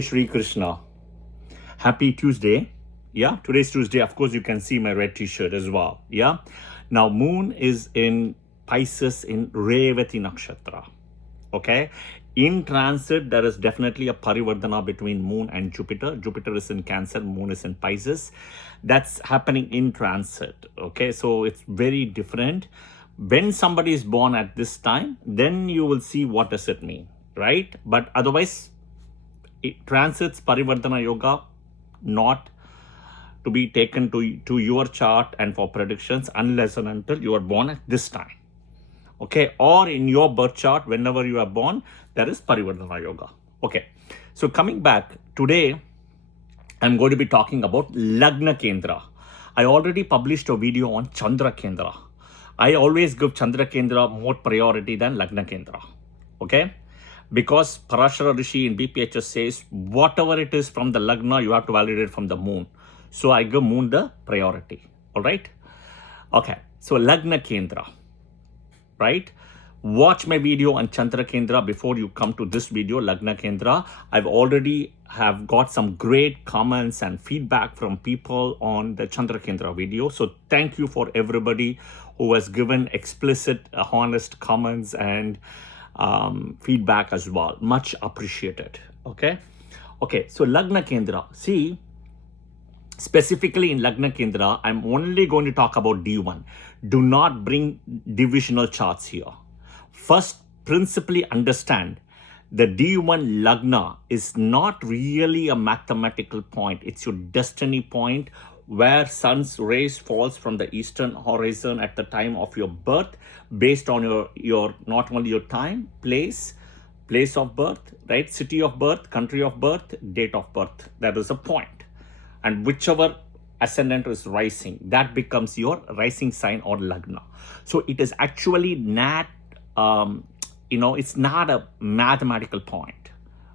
Shri Krishna. Happy Tuesday. Yeah, today's Tuesday. Of course, you can see my red t-shirt as well. Yeah. Now, moon is in Pisces in Revati Nakshatra. Okay. In transit, there is definitely a parivardhana between moon and Jupiter. Jupiter is in Cancer, moon is in Pisces. That's happening in transit. Okay. So it's very different. When somebody is born at this time, then you will see what does it mean, right? But otherwise, transits parivardhana yoga not to be taken to your chart and for predictions unless and until you are born at this time, okay, or in your birth chart whenever you are born there is parivardhana yoga. Okay, so coming back today, I'm going to be talking about Lagna Kendra. I already published a video on Chandra Kendra. I always give Chandra Kendra more priority than Lagna Kendra, okay? Because Parashara Rishi in BPHS says whatever it is from the Lagna, you have to validate from the moon. So I give moon the priority. All right. Okay. So Lagna Kendra, right? Watch my video on Chandra Kendra before you come to this video, Lagna Kendra. I've already have got some great comments and feedback from people on the Chandra Kendra video. So thank you for everybody who has given explicit, honest comments and feedback as well. Much appreciated. Okay. Okay. So Lagna Kendra. See, specifically in Lagna Kendra, I'm only going to talk about D1. Do not bring divisional charts here. First, principally understand the D1 Lagna is not really a mathematical point. It's your destiny point where sun's rays falls from the eastern horizon at the time of your birth based on your not only your time, place of birth, right? City of birth, country of birth, date of birth. That is a point. And whichever ascendant is rising, that becomes your rising sign or Lagna. So it is actually not, it's not a mathematical point.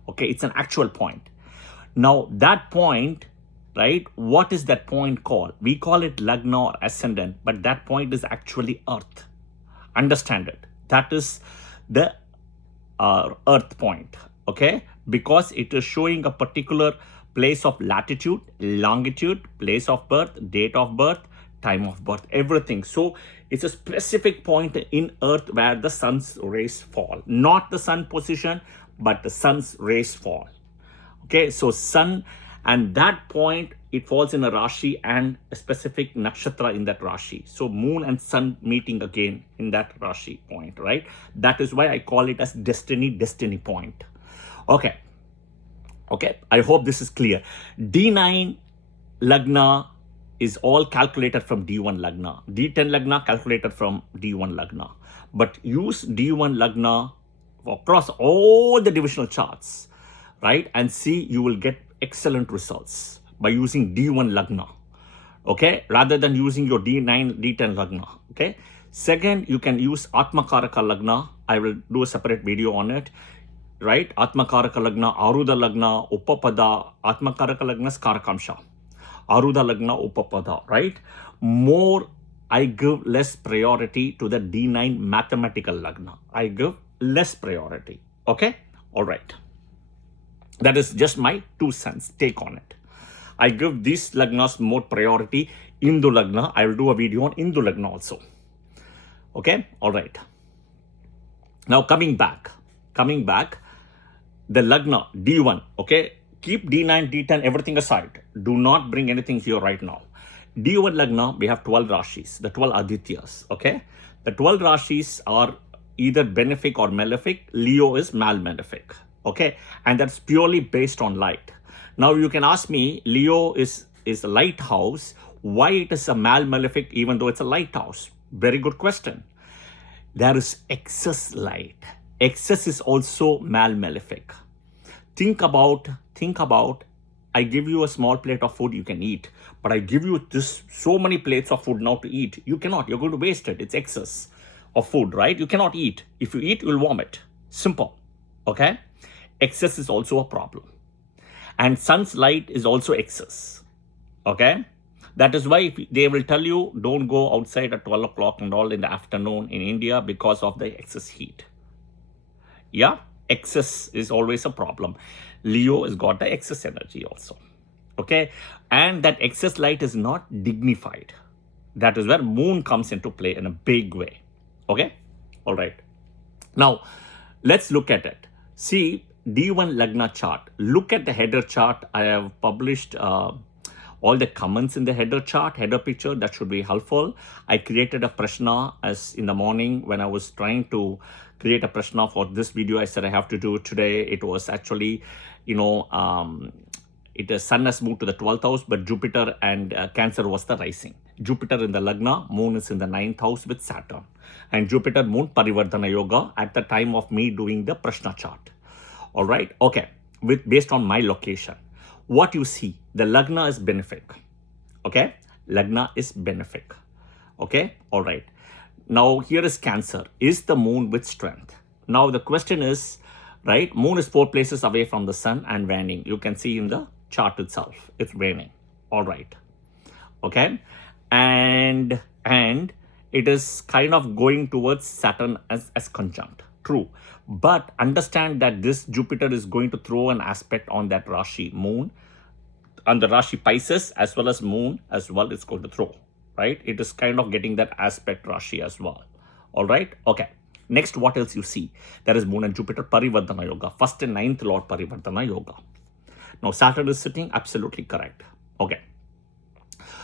Okay, it's an actual point. Now that point, right? What is that point called? We call it Lagna or ascendant, but that point is actually Earth. Understand it. That is the Earth point, okay? Because it is showing a particular place of latitude, longitude, place of birth, date of birth, time of birth, everything. So it's a specific point in Earth where the sun's rays fall. Not the sun position, but the sun's rays fall. Okay, so sun, and that point, it falls in a Rashi and a specific nakshatra in that Rashi. So moon and sun meeting again in that Rashi point, right? That is why I call it as destiny point. Okay. Okay, I hope this is clear. D9 Lagna is all calculated from D1 Lagna. D10 Lagna calculated from D1 Lagna. But use D1 Lagna across all the divisional charts, right? And see, you will get excellent results by using D1 Lagna, okay? Rather than using your D9, D10 Lagna, okay? Second, you can use Atmakaraka Lagna. I will do a separate video on it. Right? Atmakaraka Lagna, Aruda Lagna, Upapada, Atmakaraka Lagna, Skarakamsha. Aruda Lagna, Upapada, right? More, I give less priority to the D9 mathematical Lagna. I give less priority. Okay? All right. That is just my 2 cents take on it. I give these Lagnas more priority. Hindu Lagna, I will do a video on Hindu Lagna also. Okay? All right. Now coming back. The Lagna, D1, okay? Keep D9, D10, everything aside. Do not bring anything here right now. D1 Lagna, we have 12 Rashis, the 12 Adityas, okay? The 12 Rashis are either benefic or malefic. Leo is mal-malefic, okay? And that's purely based on light. Now you can ask me, Leo is a lighthouse. Why it is a mal-malefic even though it's a lighthouse? Very good question. There is excess light. Excess is also mal-malefic. Think about, I give you a small plate of food you can eat, but I give you so many plates of food now to eat. You cannot, you're going to waste it. It's excess of food, right? You cannot eat. If you eat, you'll vomit. Simple, okay? Excess is also a problem. And sun's light is also excess, okay? That is why they will tell you, don't go outside at 12 o'clock and all in the afternoon in India because of the excess heat. Yeah, excess is always a problem. Leo has got the excess energy also. Okay, and that excess light is not dignified. That is where moon comes into play in a big way. Okay, all right. Now, let's look at it. See, D1 Lagna chart. Look at the header chart. I have published all the comments in the header chart, header picture. That should be helpful. I created a prashna as in the morning when I was trying to create a prashna for this video. I said I have to do it today. It was actually, sun has moved to the 12th house, but Jupiter and Cancer was the rising. Jupiter in the Lagna, moon is in the 9th house with Saturn. And Jupiter moon Parivardhana Yoga at the time of me doing the Prashna chart. All right. Okay. Based on my location. What you see, the Lagna is benefic. Okay. Lagna is benefic. Okay. All right. Now here is Cancer. Is the moon with strength? Now the question is, right, moon is 4 places away from the sun and waning. You can see in the chart itself, it's waning. All right. Okay. And it is kind of going towards Saturn as conjunct. True. But understand that this Jupiter is going to throw an aspect on that Rashi moon, on the Rashi Pisces, as well as moon as well. It's going to throw, right? It is kind of getting that aspect Rashi as well. All right. Okay. Next, what else you see? There is moon and Jupiter Parivardhana Yoga. First and 9th Lord Parivardhana Yoga. Now, Saturn is sitting, absolutely correct. Okay.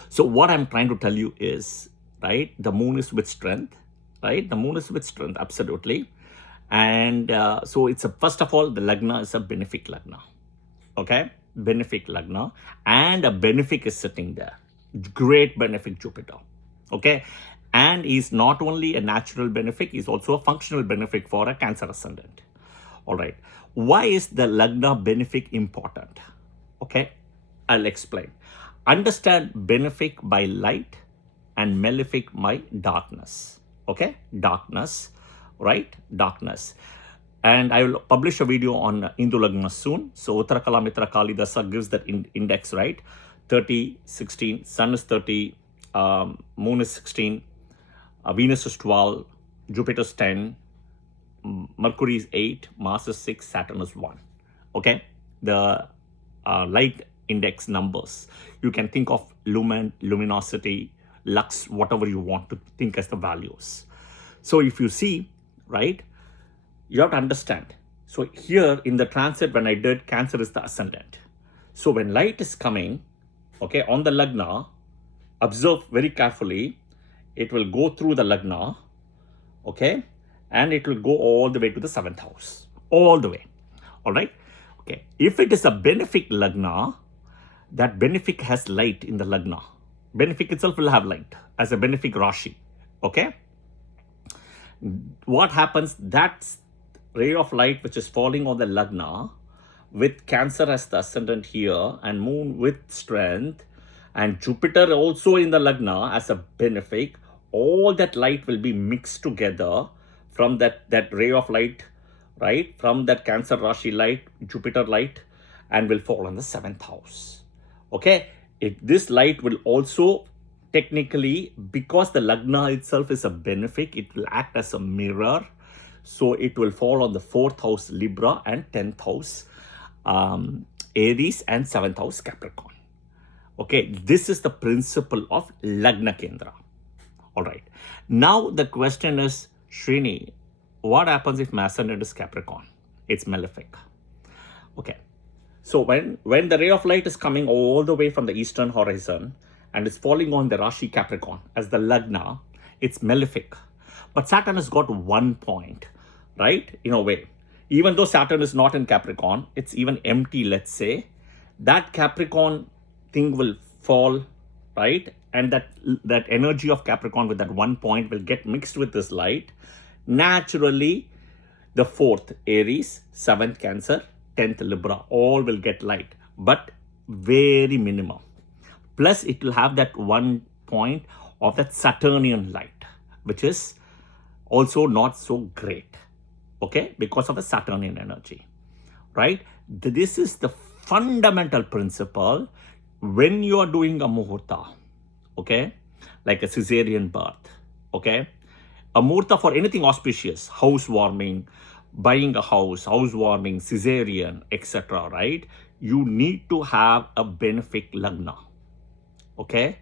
So what I'm trying to tell you is, right, the moon is with strength, right? The moon is with strength, absolutely. And so it's first of all, the Lagna is a benefic Lagna. Okay. Benefic Lagna. And a benefic is sitting there. Great benefic Jupiter. Okay. And he's not only a natural benefic, he's also a functional benefic for a Cancer ascendant. All right. Why is the Lagna benefic important? Okay. I'll explain. Understand benefic by light and malefic by darkness. Okay. Darkness. Right. Darkness. And I will publish a video on Hindu Lagna soon. So Uttara Kala Mitra Kali Dasa gives that index, right? 30, 16, Sun is 30, Moon is 16, Venus is 12, Jupiter is 10, Mercury is 8, Mars is 6, Saturn is 1. Okay, the light index numbers. You can think of lumen, luminosity, lux, whatever you want to think as the values. So if you see, right, you have to understand. So here in the transit, when I did, Cancer is the ascendant. So when light is coming, okay, on the Lagna, observe very carefully. It will go through the Lagna, okay, and it will go all the way to the 7th house, all the way, all right, okay. If it is a benefic Lagna, that benefic has light in the Lagna. Benefic itself will have light as a benefic Rashi, okay. What happens, that ray of light which is falling on the Lagna, with Cancer as the ascendant here and Moon with strength and Jupiter also in the Lagna as a benefic, all that light will be mixed together from that ray of light, right? From that Cancer Rashi light, Jupiter light, and will fall on the 7th house. Okay, this light will also technically, because the Lagna itself is a benefic, it will act as a mirror. So it will fall on the 4th house Libra and 10th house Aries and 7th house Capricorn. Okay, this is the principle of Lagna Kendra. All right. Now the question is, Srini, what happens if my ascendant is Capricorn? It's malefic. Okay. So when the ray of light is coming all the way from the eastern horizon and it's falling on the Rashi Capricorn as the Lagna, it's malefic. But Saturn has got 1 point, right? In a way. Even though Saturn is not in Capricorn, it's even empty, let's say. That Capricorn thing will fall, right? And that energy of Capricorn with that 1 point will get mixed with this light. Naturally, the 4th Aries, 7th Cancer, 10th Libra, all will get light, but very minimum. Plus, it will have that 1 point of that Saturnian light, which is also not so great, okay, because of the Saturnian energy, right? This is the fundamental principle when you are doing a Muhurta, okay, like a cesarean birth, okay, a Muhurta for anything auspicious, housewarming, buying a house, housewarming, cesarean, etc., right? You need to have a benefic Lagna. Okay?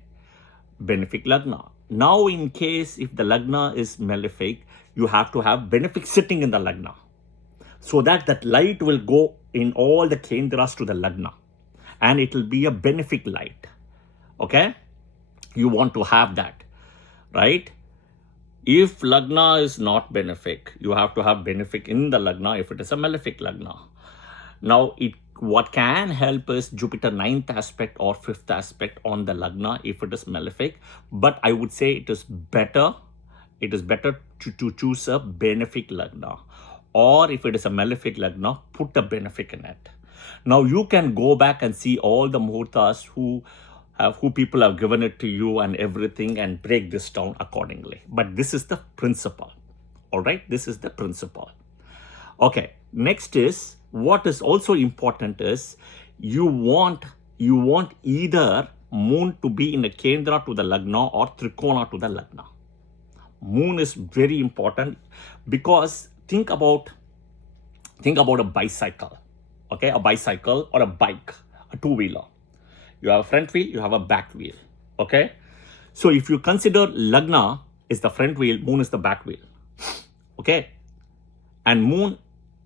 Benefic Lagna. Now, in case if the Lagna is malefic, you have to have benefic sitting in the Lagna, so that that light will go in all the Kendras to the Lagna, and it will be a benefic light. Okay? You want to have that, right? If Lagna is not benefic, you have to have benefic in the Lagna if it is a malefic Lagna. Now, what can help is Jupiter 9th aspect or 5th aspect on the Lagna if it is malefic. But I would say it is better to choose a benefic Lagna. Or if it is a malefic Lagna, put a benefic in it. Now, you can go back and see all the Muhurtas who people have given it to you and everything, and break this down accordingly. But this is the principle. All right, this is the principle. Okay, next is, what is also important is you want either moon to be in a Kendra to the Lagna or Trikona to the Lagna. Moon is very important, because think about a bicycle. Okay, a bicycle or a bike, a two-wheeler. You have a front wheel, you have a back wheel. Okay, so if you consider Lagna is the front wheel, moon is the back wheel. Okay, and moon,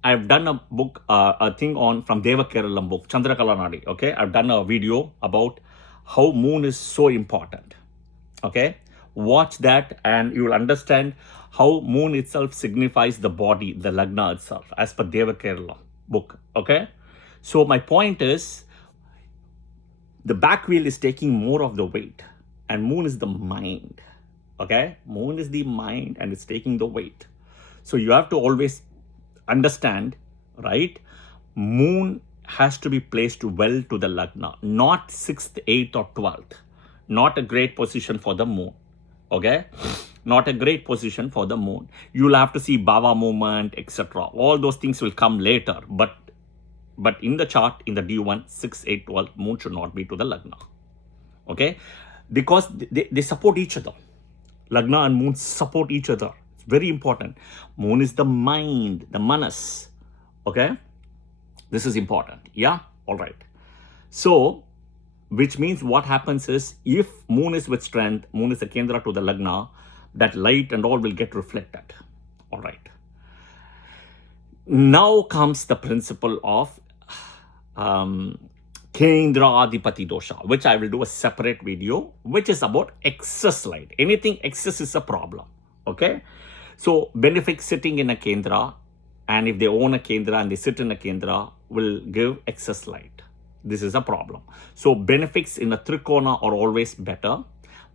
I've done a book, a thing on from Deva Keralam book, Chandrakala Nadi. Okay, I've done a video about how moon is so important. Okay, watch that and you will understand how moon itself signifies the body, the Lagna itself, as per Deva Kerala book. Okay, so my point is, the back wheel is taking more of the weight, and moon is the mind. Okay, moon is the mind and it's taking the weight. So you have to always understand, right? Moon has to be placed well to the Lagna, not 6th, 8th or 12th. Not a great position for the moon. Okay, not a great position for the moon. You'll have to see Bhava movement, etc. All those things will come later, but in the chart, in the D1, 6, 8, 12, moon should not be to the Lagna. Okay, because they support each other. Lagna and moon support each other. It's very important. Moon is the mind, the manas. Okay, this is important. Yeah, all right. So, which means what happens is, if moon is with strength, moon is a Kendra to the Lagna, that light and all will get reflected. All right. Now comes the principle of Kendra Adipati dosha, which I will do a separate video, which is about excess light. Anything excess is a problem. Okay, so benefic sitting in a Kendra, and if they own a Kendra and they sit in a Kendra, will give excess light. This is a problem. So benefics in a Trikona are always better.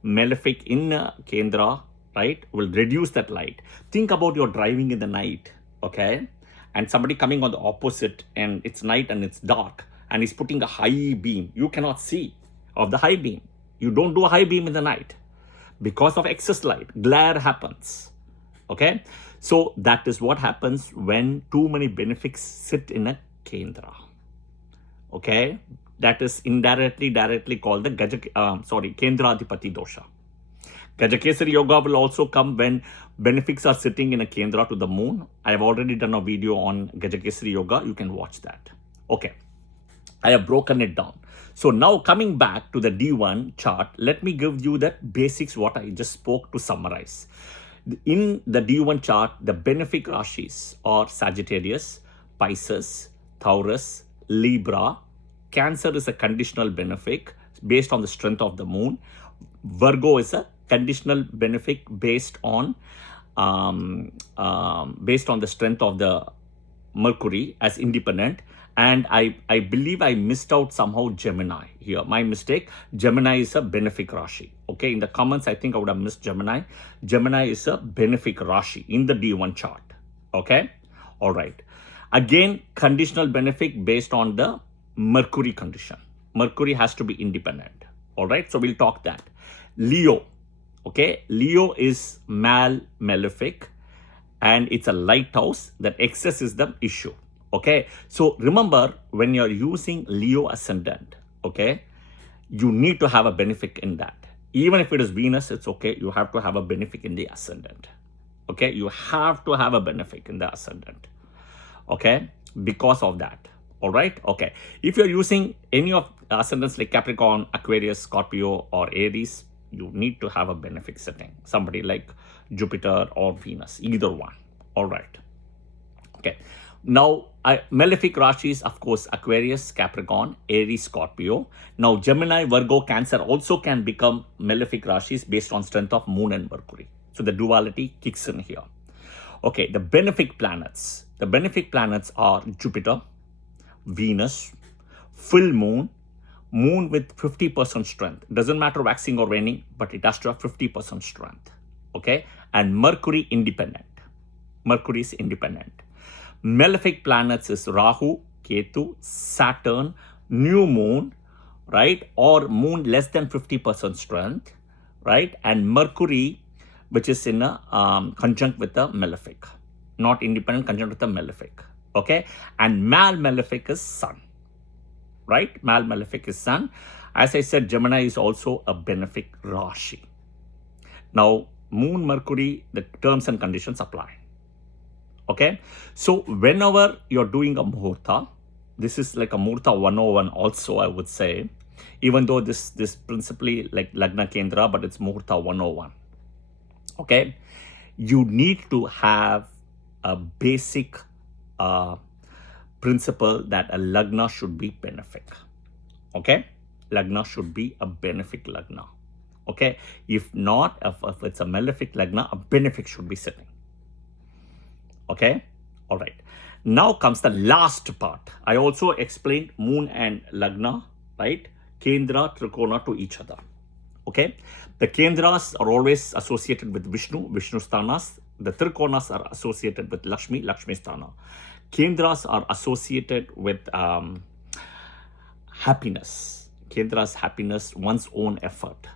Malefic in a Kendra, right, will reduce that light. Think about your driving in the night. Okay, and somebody coming on the opposite, and it's night and it's dark, and he's putting a high beam. You cannot see of the high beam. You don't do a high beam in the night because of excess light. Glare happens. Okay, so that is what happens when too many benefics sit in a Kendra. Okay, that is directly called the Kendra Adipati dosha. Gajakesari yoga will also come when benefics are sitting in a Kendra to the moon. I have already done a video on Gajakesari yoga. You can watch that. Okay, I have broken it down. So now coming back to the D1 chart, let me give you the basics what I just spoke to summarize. In the D1 chart, the benefic rashis are Sagittarius, Pisces, Taurus, Libra. Cancer is a conditional benefic based on the strength of the moon. Virgo is a conditional benefic based on the strength of the Mercury as independent. And I believe I missed out somehow Gemini here. My mistake. Gemini is a benefic Rashi. Okay, in the comments, I think I would have missed Gemini. Gemini is a benefic Rashi in the D1 chart. Okay, all right. Again, conditional benefic based on the Mercury condition. Mercury has to be independent. All right, so we'll talk that. Leo. Okay, Leo is malefic, and it's a lighthouse. That excess is the issue. Okay, so remember, when you're using Leo ascendant, okay, you need to have a benefic in that. Even if it is Venus, it's okay. You have to have a benefic in the ascendant. Okay, you have to have a benefic in the ascendant. okay, because of that. All right, okay. If you're using any of ascendants like Capricorn, Aquarius, Scorpio, or Aries, you need to have a benefic setting. Somebody like Jupiter or Venus, either one. All right. Okay. Now, malefic Rashis, of course, Aquarius, Capricorn, Aries, Scorpio. Now, Gemini, Virgo, Cancer also can become malefic Rashis based on strength of Moon and Mercury. So, the duality kicks in here. Okay, the benefic planets. The benefic planets are Jupiter, Venus, full moon, moon with 50% strength. Doesn't matter waxing or waning, but it has to have 50% strength. Okay, and Mercury independent. Mercury is independent. Malefic planets is Rahu, Ketu, Saturn, new moon, right? Or moon less than 50% strength, right? And Mercury, which is in a conjunct with the malefic, not independent, conjunct with the malefic, okay? And mal malefic is Sun, right? Mal malefic is Sun. As I said, Gemini is also a benefic Rashi. Now, Moon, Mercury, the terms and conditions apply. Okay, so whenever you're doing a Muhurta, this is like a Muhurta 101 also, I would say, even though this principally like Lagna Kendra, but it's Muhurta 101. Okay, you need to have a basic principle that a Lagna should be benefic. Okay, Lagna should be a benefic Lagna. Okay, if not, if it's a malefic Lagna, a benefic should be sitting. Okay, all right. Now comes the last part. I also explained Moon and Lagna, right? Kendra, Trikona to each other. Okay, the Kendras are always associated with Vishnu, Vishnu Sthanas. The Trikonas are associated with Lakshmi, Lakshmi Sthana. Kendras are associated with happiness. Kendra's happiness, one's own effort.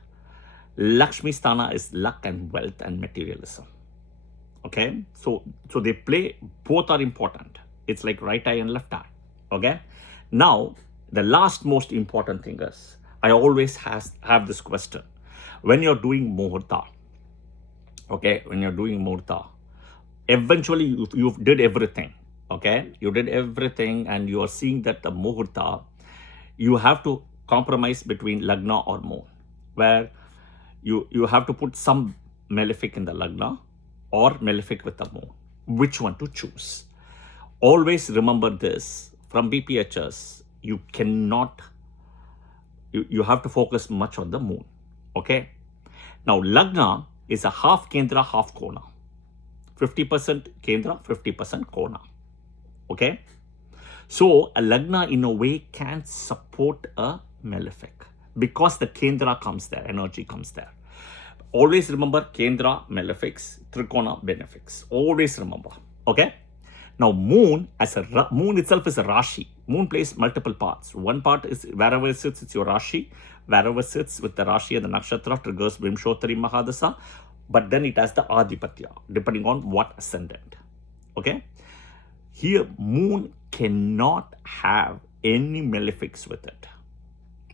Lakshmi Sthana is luck and wealth and materialism. Okay, so they play, both are important. It's like right eye and left eye. Okay, now the last most important thing is, I always have this question. When you're doing Muhurta, okay, when you're doing Muhurta, eventually you did everything. Okay, you did everything and you are seeing that the Muhurta, you have to compromise between Lagna or Moon, where you have to put some malefic in the Lagna or malefic with the Moon. Which one to choose? Always remember this, from BPHS, you cannot, you have to focus much on the Moon. Okay, now Lagna is a half Kendra, half Kona. 50% Kendra, 50% Kona. Okay, so a Lagna in a way can support a malefic because the Kendra comes there, energy comes there. Always remember Kendra malefics, Trikona benefics. Always remember. Okay. Now Moon Moon itself is a Rashi. Moon plays multiple parts. One part is wherever it sits, it's your Rashi. Wherever it sits with the Rashi and the Nakshatra triggers Vimshottari Mahadasa. But then it has the Adipatya, depending on what ascendant. Okay. Here Moon cannot have any malefics with it.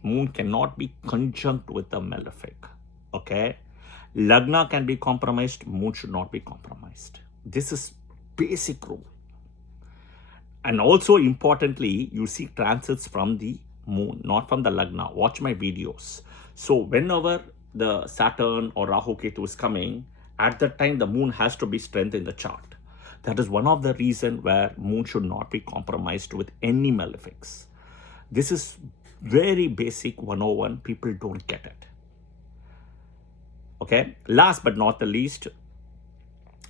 Moon cannot be conjunct with the malefic. Okay. Lagna can be compromised, Moon should not be compromised. This is basic rule. And also importantly, you see transits from the Moon, not from the Lagna. Watch my videos. So whenever the Saturn or Rahu Ketu is coming, at that time the Moon has to be strength in the chart. That is one of the reasons where Moon should not be compromised with any malefics. This is very basic 101. People don't get it. Okay, last but not the least,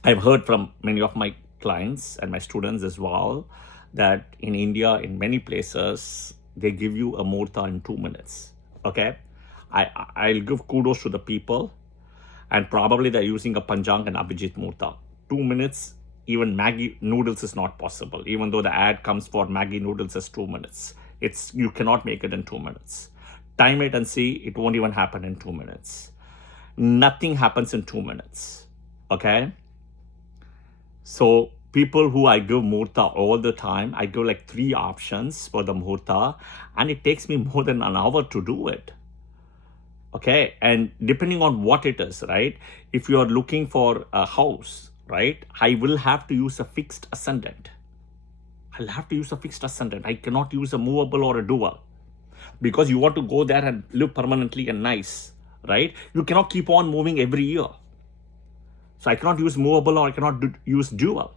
I've heard from many of my clients and my students as well that in India, in many places, they give you a Muhurta in 2 minutes. Okay, I'll give kudos to the people, and probably they're using a Panchang and Abhijit Muhurta. 2 minutes, even Maggi noodles is not possible, even though the ad comes for Maggi noodles as 2 minutes. You cannot make it in 2 minutes. Time it and see, it won't even happen in 2 minutes. Nothing happens in 2 minutes. Okay, so people who I give Muhurta all the time, I give like 3 options for the Muhurta, and it takes me more than an hour to do it. Okay, and depending on what it is, right? If you are looking for a house, right, I will have to use a fixed ascendant. I'll have to use a fixed ascendant. I cannot use a movable or a dual, because you want to go there and live permanently and nice, right? You cannot keep on moving every year. So I cannot use movable or I cannot use dual,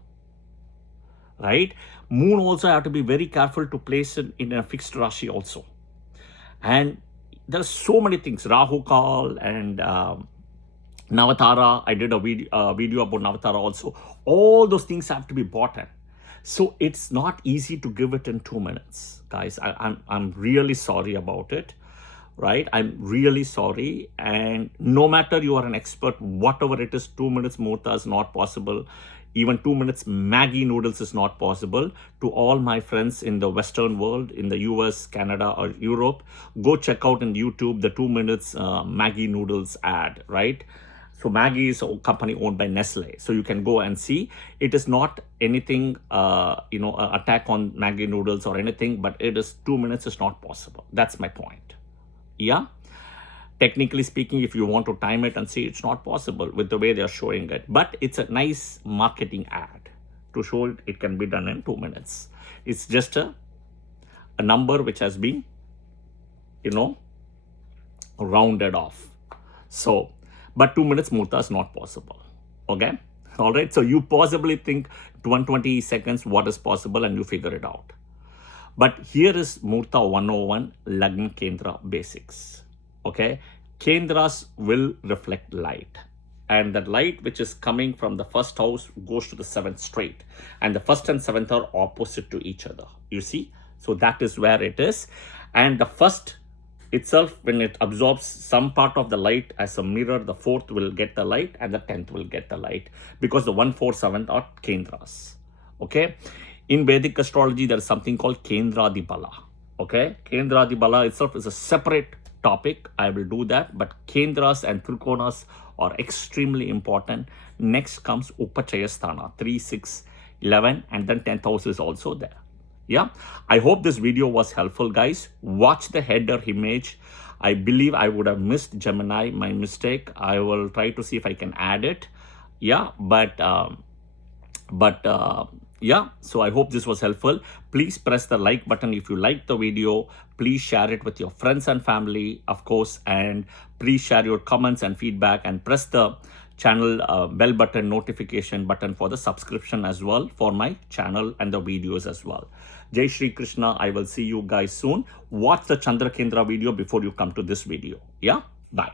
right? Moon also, I have to be very careful to place it in a fixed Rashi also. And there are so many things, Rahu Kal and Navatara. I did a video about Navatara also. All those things have to be bought in. So it's not easy to give it in 2 minutes, guys. I'm really sorry about it, right? I'm really sorry. And no matter you are an expert, whatever it is, 2 minutes Muhurta is not possible. Even 2 minutes Maggi noodles is not possible. To all my friends in the Western world, in the US, Canada, or Europe, go check out on YouTube the 2 minutes Maggi noodles ad, right? So Maggi is a company owned by Nestle. So you can go and see. It is not anything, attack on Maggi noodles or anything, but it is 2 minutes is not possible. That's my point. Yeah. Technically speaking, if you want to time it and see, it's not possible with the way they're showing it. But it's a nice marketing ad to show it can be done in 2 minutes. It's just a number which has been, rounded off. So, but 2 minutes Muhurta is not possible. Okay? All right. So you possibly think 120 seconds, what is possible, and you figure it out. But here is Muhurta 101, Lagna Kendra basics. Okay, Kendras will reflect light, and that light which is coming from the first house goes to the 7th straight, and the 1st and 7th are opposite to each other. You see, so that is where it is. And the 1st itself, when it absorbs some part of the light as a mirror, the 4th will get the light and the 10th will get the light, because the 1, 4, 7 are Kendras. Okay, in Vedic astrology there is something called Kendradibala. Okay, Kendradibala itself is a separate topic. I will do that, but Kendras and Trikonas are extremely important. Next comes Upachayasthana, 3, 6, 11, and then 10th house is also there. Yeah, I hope this video was helpful, guys. Watch the header image. I believe I would have missed Gemini, my mistake. I will try to see if I can add it. Yeah, yeah, so I hope this was helpful. Please press the like button if you like the video. Please share it with your friends and family, of course, and please share your comments and feedback, and press the channel bell button, notification button for the subscription as well for my channel and the videos as well. Jai Shri Krishna. I will see you guys soon. Watch the Chandra Kendra video before you come to this video. Yeah, bye.